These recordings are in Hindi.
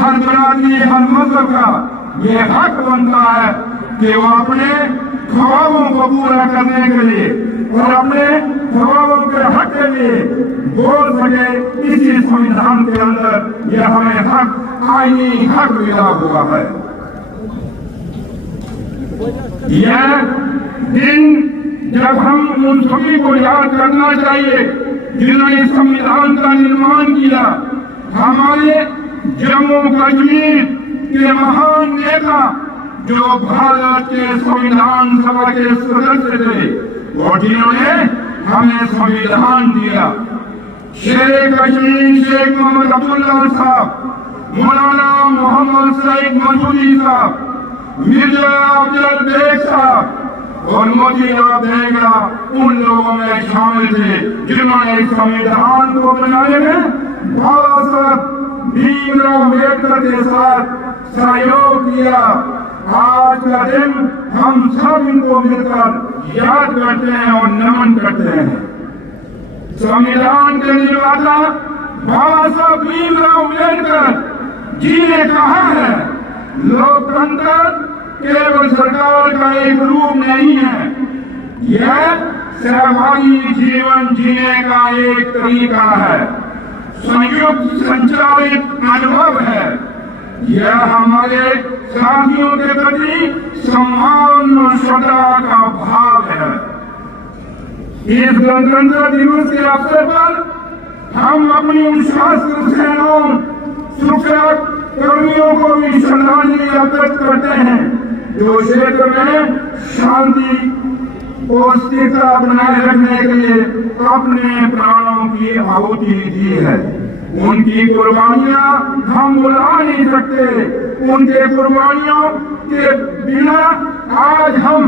हर बिरादरी, हर मजहब का ये हक बनता है कि वो अपने ख्वाबों को पूरा करने के लिए और अपने ख्वाबों के हक के लिए बोल सके। इसी संविधान के अंदर यह हमें हक, आईनी हक मिला हुआ है। यह दिन जब हम उन सभी को याद करना चाहिए जिन्होंने संविधान का निर्माण किया। हमारे जम्मू कश्मीर के महान नेता जो भारत के संविधान सभा के सदस्य थे और जिन्होंने हमें संविधान दिया। शेर कश्मीर शेख मोहम्मद अब्दुल्ला साहब, मौलाना मोहम्मद सईद मसूदी साहब, मिर्जा अफजल बेग साहब और मोतीलाल नेहरा उन लोगों में शामिल थे जिन्होंने संविधान को बनाने में बाबा साहब भीमराव अम्बेडकर के साथ सहयोग किया। आज का दिन हम सब इनको मिलकर याद करते हैं और नमन करते हैं। संविधान के निर्माता बाबा साहब भीमराव अम्बेडकर जी ने कहा है, लोकतंत्र केवल सरकार का एक रूप नहीं है, यह सहभागी जीवन जीने का एक तरीका है, संयुक्त संचालित अनुभव है। यह हमारे साथियों के प्रति सम्मान और श्रद्धा का भाव है। इस गणतंत्र दिवस के अवसर पर हम अपनी उन सशस्त्र सेनाओं, सुरक्षा कर्मियों को भी श्रद्धांजलि अर्पित करते हैं जो क्षेत्र में शांति और स्थिरता बनाए रखने के लिए अपने प्राणों की आहुति दी है। उनकी कुर्बानियां हम भुला नहीं सकते। उनके कुर्बानियों के बिना आज हम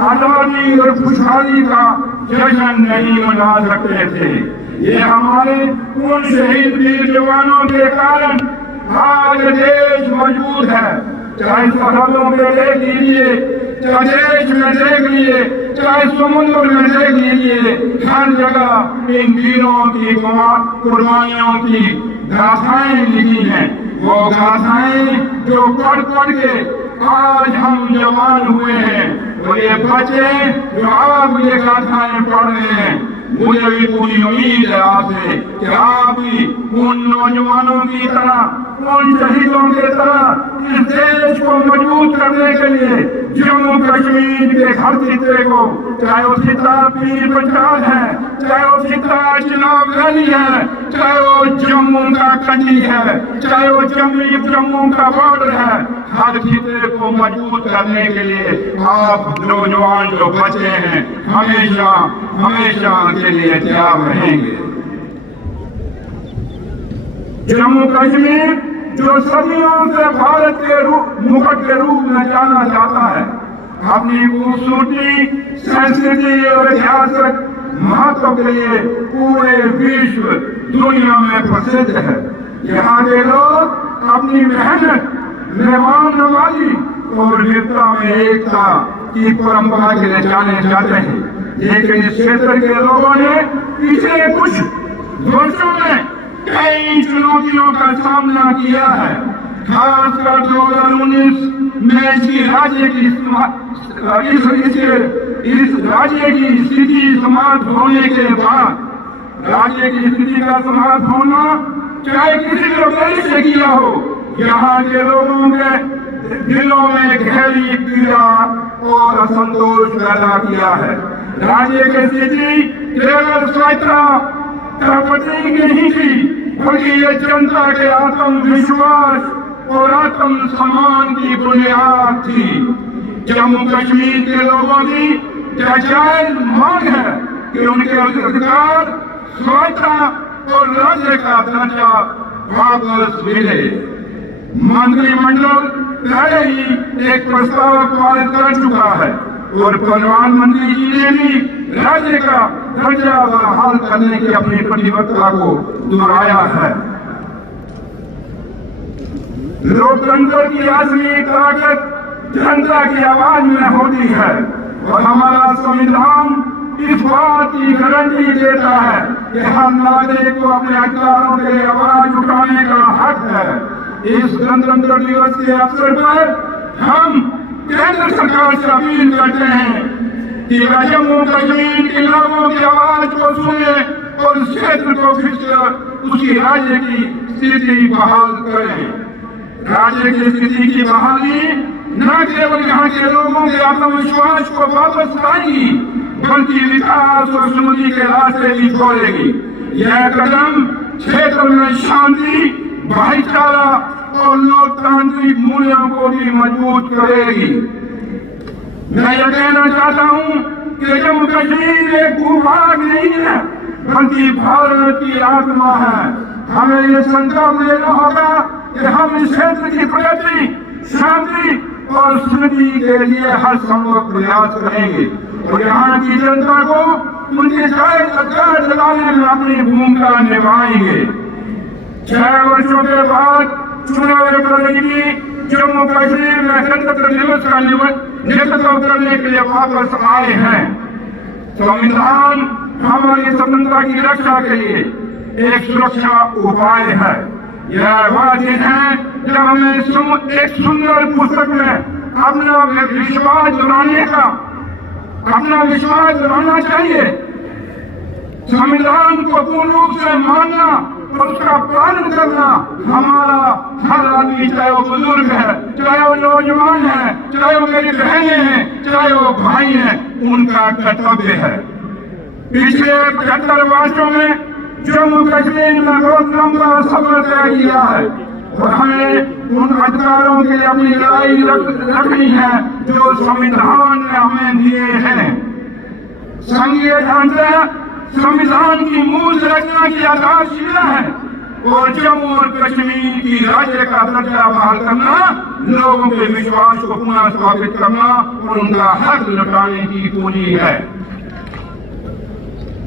आजादी और खुशहाली का जश्न नहीं मना सकते थे। ये हमारे उन शहीद वीर जवानों के कारण आज देश मजबूत है। चाहे सरहदों पे देख लीजिए, चाहे देश में देख लीजिए, चाहे समुद्र में देख लीजिए, हर जगह इन वीरों की कुर्बानियों की गाथाएं लिखी हैं। वो गाथाएं जो पढ़ पढ़ के आज हम जवान हुए हैं, और ये बच्चे जो आप ये गाथाएं पढ़ रहे हैं, मुझे भी पूरी उम्मीद है आपसे कि आप भी उन नौजवानों की तरह, उन शहीदों की तरह इस देश को मजबूत करने के लिए जम्मू कश्मीर के हर खित्ते को, चाहे वो खित्ता पीर पंजाब है, चाहे वो खित्ता चिनाब वैली है, चाहे वो जम्मू का कंडी है, चाहे वो जम्मू का बॉर्डर है, हर खित्ते को मजबूत करने के लिए आप नौजवान जो बचे हैं हमेशा हमेशा के लिए तैयार रहेंगे। जम्मू कश्मीर जो सदियों से भारत के मुकुट के रूप में जाना जाता है, अपनी खूबसूरती, संस्कृति और ऐतिहासिक महत्व के लिए पूरे विश्व दुनिया में प्रसिद्ध है। यहाँ के लोग अपनी मेहनत, मेहमान नवाजी और वीरता में एकता की परंपरा के लिए जाने जाते हैं। लेकिन इस क्षेत्र के लोगों ने पिछले कुछ वर्षों में कई चुनौतियों का सामना किया है। खासकर 2019 में इस राज्य की स्थिति समाप्त होने के बाद, राज्य की स्थिति का समाप्त होना चाहे किसी भी उद्देश्य से किया हो, यहाँ के लोगों के दिलों में गहरी पीड़ा और असंतोष पैदा किया है। राज्य की स्थिति केवल स्वायत्ता प्रगति की नहीं थी, बल्कि ये जनता के आत्मविश्वास और आत्म सम्मान की बुनियाद थी। जम्मू कश्मीर के लोगों की जायज मांग है कि उनके अधिकार, स्वायत्ता और राज्य का दर्जा वापस मिले। मंत्रिमंडल पहले ही एक प्रस्ताव पारित कर चुका है और प्रधानमंत्री जी ने भी राज्य का दर्जा बहाल करने की अपनी प्रतिबद्धता को दोहराया है। लोकतंत्र की असली ताकत जनता की आवाज में होती है और हमारा संविधान इस बात की गारंटी देता है कि हर नागरिक को अपने अधिकारों के लिए आवाज उठाने का हक है। इस गणतंत्र दिवस के अवसर पर हम केंद्र सरकार से अपील करते हैं कि जम्मू कश्मीर के लोगों की आवाज को सुने और उस क्षेत्र को फिर से उसकी राज्य की स्थिति बहाल करें। राज्य की स्थिति की बहाली न केवल यहाँ के लोगों के आत्मविश्वास को वापस लाएगी बल्कि विकास और समृद्धि के रास्ते भी खोलेगी। यह कदम क्षेत्र में शांति, भाईचारा और लोकतांत्रिक मूल्यों को भी मजबूत करेगी। मैं यह कहना चाहता हूँ कि जम्मू कश्मीर एक भूभाग नहीं है बल्कि भारत की आत्मा है। हमें ये संकल्प लेना होगा कि हम इस क्षेत्र की प्रगति, शांति और समृद्धि के लिए हर संभव प्रयास करेंगे और यहाँ की जनता को उनके सरकार चलाने में अपनी भूमिका निभाएंगे। 6 वर्षों के बाद चुनाव प्रगति जम्मू कश्मीर में गणतंत्र दिवस का नेतृत्व करने के लिए वापस आए हैं। संविधान हमारी स्वतंत्रता की रक्षा के लिए एक सुरक्षा उपाय है। यह वह दिन है जब हमें एक सुंदर पुस्तक में अपना विश्वास दिलाना चाहिए। संविधान को पूर्ण रूप से मानना और उसका पालन करना हमारा हर आदमी, चाहे वो बुजुर्ग है, चाहे वो नौजवान है, चाहे वो मेरी बहनें हैं, चाहे वो भाई हैं, उनका कर्तव्य है। पिछले 75 वर्षों में जम्मू कश्मीर में बहुत लंबा सफर तय किया है और हमें उन अधिकारों के लिए अपनी लड़ाई रखनी है जो संविधान ने हमें दिए हैं। संघीय ढांचा संविधान की मूल रचना की आधारशिला है और जम्मू और कश्मीर की राज्य का दर्जा बहाल करना, लोगों के विश्वास को पुनः स्थापित करना और उनका हक लौटाने की पूंजी है।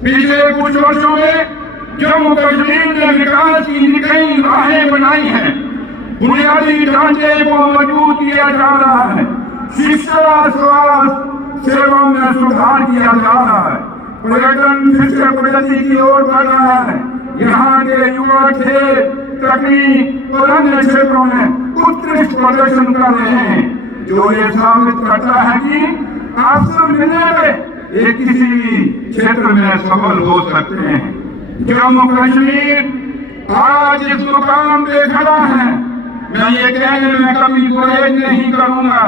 पिछले कुछ वर्षों में जम्मू कश्मीर ने विकास की कई राहें बनाई हैं। बुनियादी ढांचे को मजबूत किया जा रहा है, शिक्षा, स्वास्थ्य सेवाओं में सुधार किया जा रहा है, पर्यटन फिर से प्रगति की ओर बढ़ रहा है। यहाँ के युवा खेल, तकनीक और अन्य क्षेत्रों में उत्कृष्ट प्रदर्शन कर रहे हैं, जो ये साबित करता है कि अवसर मिलने पे ये किसी भी क्षेत्र में सफल हो सकते हैं। जम्मू कश्मीर आज इस मुकाम पे खड़ा है। मैं ये कहने में कभी गुरेज नहीं करूंगा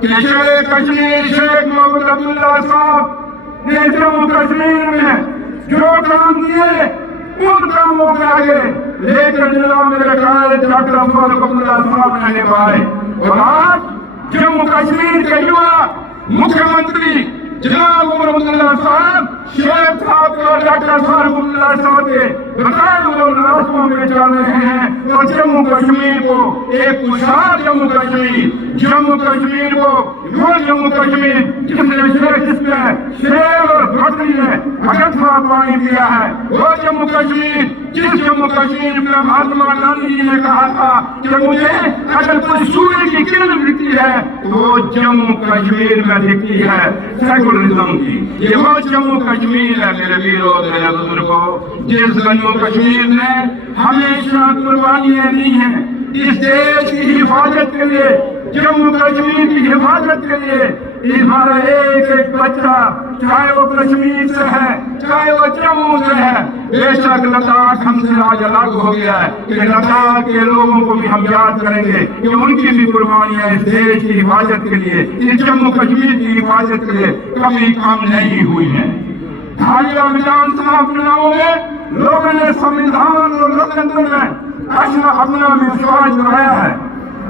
कि शेख कश्मीर शेख मोहम्मद अब्दुल्ला साहब ने जम्मू कश्मीर में जो काम किए उन कामों के आगे लेकर जिला मेरे कायद डॉक्टर फारूक अब्दुल्ला साहब ने निभाए और आज जम्मू कश्मीर के युवा मुख्यमंत्री जनाब उमर अब्दुल्ला साहब शेख साहब और डॉक्टर फारूक अब्दुल्ला साहब के बताए हुए रास्तों में चल रहे हैं और जम्मू कश्मीर को एक खुशहाल जम्मू कश्मीर को वो जम्मू कश्मीर जिसमें शेर और भटरी ने अगथा पानी दिया है, वो जम्मू कश्मीर जिस जम्मू कश्मीर में महात्मा गांधी जी ने कहा था कि मुझे अगर कोई सूर्य की किरण दिखती है तो वो जम्मू कश्मीर में दिखती है सेकुलरिज्म की। ये वो जम्मू कश्मीर है मेरे वीरों मेरे बुजुर्गों, जिस जम्मू कश्मीर ने हमेशा कुर्बानियां दी हैं इस देश की हिफाजत के लिए, जम्मू कश्मीर की हिफाजत के लिए। हमारा एक एक बच्चा चाहे वो कश्मीर से है चाहे वो जम्मू से है, बेशक लद्दाख हमसे आज अलग हो गया है कि लद्दाख के लोगों को भी हम याद करेंगे कि उनकी भी कुर्बानियां इस देश की हिफाजत के लिए, इस जम्मू कश्मीर की हिफाजत के लिए कभी कम नहीं हुई है। हालिया विधानसभा चुनावों में लोगों ने संविधान और लोकतंत्र में अपना विश्वास जताया है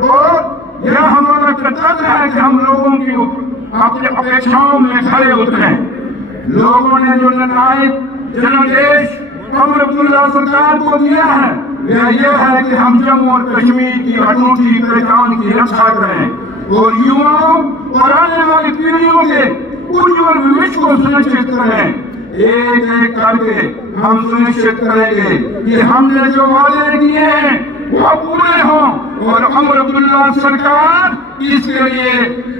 और यह हमारा कर्तव्य है कि हम लोगों की अपनी अपेक्षाओं में खड़े उतरे। लोगों ने जो निर्णायक जनादेश उमर अब्दुल्ला सरकार को दिया है वह यह है कि हम जम्मू और कश्मीर की अनूठी पहचान की रक्षा करें और युवाओं और आने वाली पीढ़ियों के उज्जवल भविष्य को सुनिश्चित करें। एक एक करके हम सुनिश्चित करेंगे कि हमने जो वादे किए हैं वो पूरे हों और उमर अब्दुल्ला सरकार इसके लिए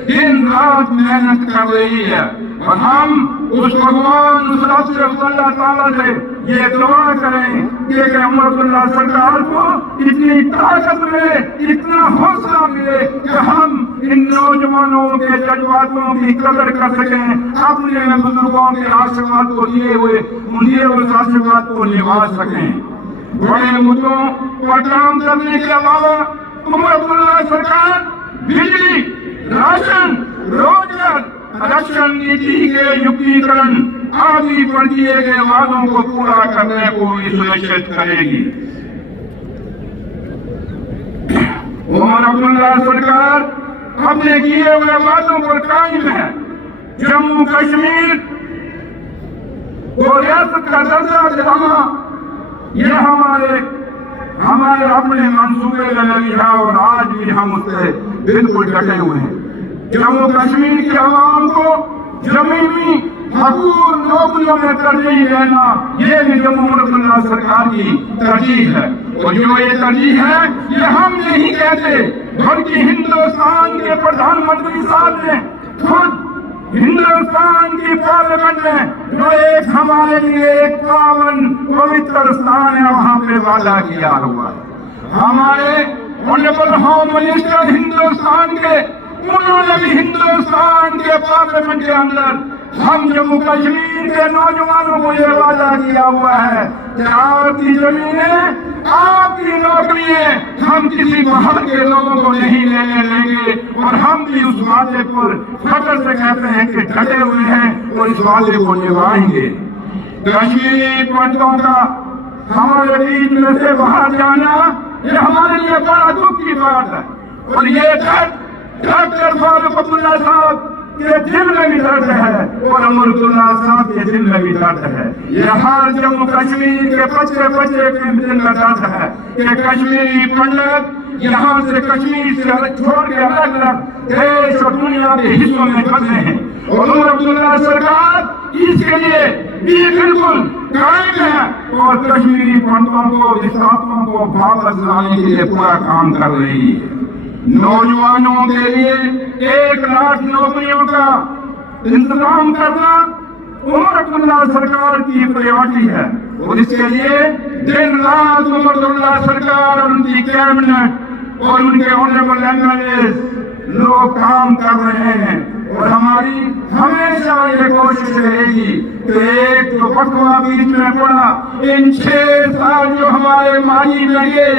दिन रात मेहनत कर रही है और हम उस भगवान उस अल्लाह ताला से ये दुआ करें कि अहमदुल्लाह सरकार को इतनी ताकत मिले, इतना हौसला मिले कि हम इन नौजवानों के जज्बातों की कदर कर सकें, अपने बुजुर्गों के आशीर्वाद को दिए हुए उस आशीर्वाद को निभा सकें। बड़े मुद्दों पर काम करने के अलावा अहमदुल्लाह सरकार बिजली, राशन, रोजगार, रक्षण नीति के युक्तिकरण आदि पर किए गए वादों को पूरा करने को भी सुनिश्चित करेगी। उमर अब्दुल्ला सरकार अपने किए हुए वादों पर कायम है। जम्मू कश्मीर को रियासत का दर्जा दिलाना यह हमारे अपने मंसूबे में लगी है और आज भी हम उससे बिल्कुल डटे हुए हैं। जम्मू कश्मीर के अवाम को जमीनी हकूक नौकरियों में तरजीह देना, ये भी जम्मू अब्दुल्ला सरकार की तरजीह है। और जो ये तरजीह है ये हम नहीं कहते, बल्कि हिंदुस्तान के प्रधानमंत्री साहब ने खुद हिंदुस्तान की पार्लियामेंट में जो एक हमारे लिए एक पावन पवित्र स्थान है वहाँ पे वादा किया हुआ है। हमारे ऑनरेबल होम मिनिस्टर हिंदुस्तान के, उन्होंने भी हिंदुस्तान के पार्लियामेंट के अंदर हम जम्मू कश्मीर के नौजवानों को ये वादा किया हुआ है कि आपकी जमीनें, आपकी नौकरियां हम किसी बाहर के लोगों को नहीं लेने देंगे। और हम भी उस वादे पर फख्र से कहते हैं कि डटे हुए हैं और इस वादे को निभाएंगे। कश्मीरी पंडितों का हमारे बीच में से बाहर जाना ये हमारे लिए बड़ा दुख की बात है। और ये डॉक्टर फारूक अब्दुल्ला साहब के दिल में भी दर्द है और अमरुल्लाह साहब के दिल में भी दर्द है। ये हर जम्मू कश्मीर के बच्चे के दिल में दर्द है कि कश्मीरी पंडित यहाँ से कश्मीर से छोड़ के अलग अलग देश और दुनिया के हिस्सों में फंसे हैं। और अब्दुल्ला सरकार इसके लिए भी बिल्कुल कायम है और कश्मीरी पंडितों को, छात्रों को वापस लाने के लिए पूरा काम कर रही है। नौजवानों के लिए 1 लाख नौकरियों का इंतजाम करना उमर अब्दुल्ला सरकार की प्रायोरिटी है। और इसके लिए दिन रात उमर अब्दुल्ला सरकार और उनकी कैबिनेट और उनके ऑनरेबल एमएलए लोग काम कर रहे हैं। और हमारी हमेशा ये कोशिश रहेगी कि एक जो फतवा बीच में पड़ा, इन 6 साल जो हमारे माजी लगे,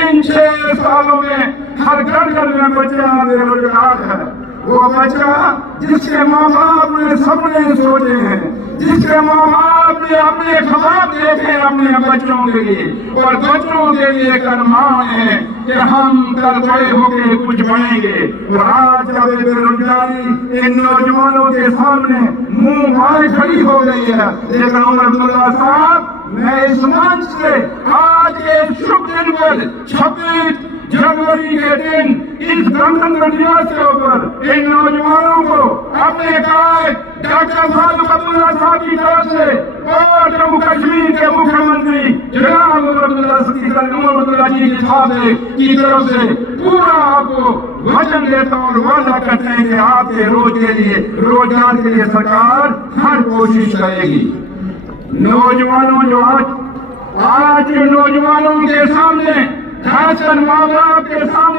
इन 6 सालों में हर घर में बच्चा बेरोजगार है। वो बच्चा जिसके माँ बाप ने सपने सोचे हैं, जिसके माँ बाप ने अपने ख्वाब देखे अपने बच्चों के लिए और बच्चों के लिए करमाए हैं कि हम कल बड़े होके कुछ बनेंगे। और आज जब बेरोजगारी इन नौजवानों के सामने मुंह मारे खड़ी हो गई है, लेकिन उमर अब्दुल्ला साहब, मैं इस मंच से आज के शुभ दिन पर 26 जनवरी के दिन इस गणतंत्र दिवस के ऊपर इन नौजवानों को अपने कार्य डॉक्टर फारूक अब्दुल्ला साहब की तरफ से और जम्मू कश्मीर के मुख्यमंत्री जनाब उमर अब्दुल्ला जी की तरफ से पूरा आपको वचन देता और वादा करते हैं कि आपके रोजगार के लिए सरकार हर कोशिश करेगी। नौजवानों जो आज के नौजवानों के सामने, खासकर माँ बाप के सामने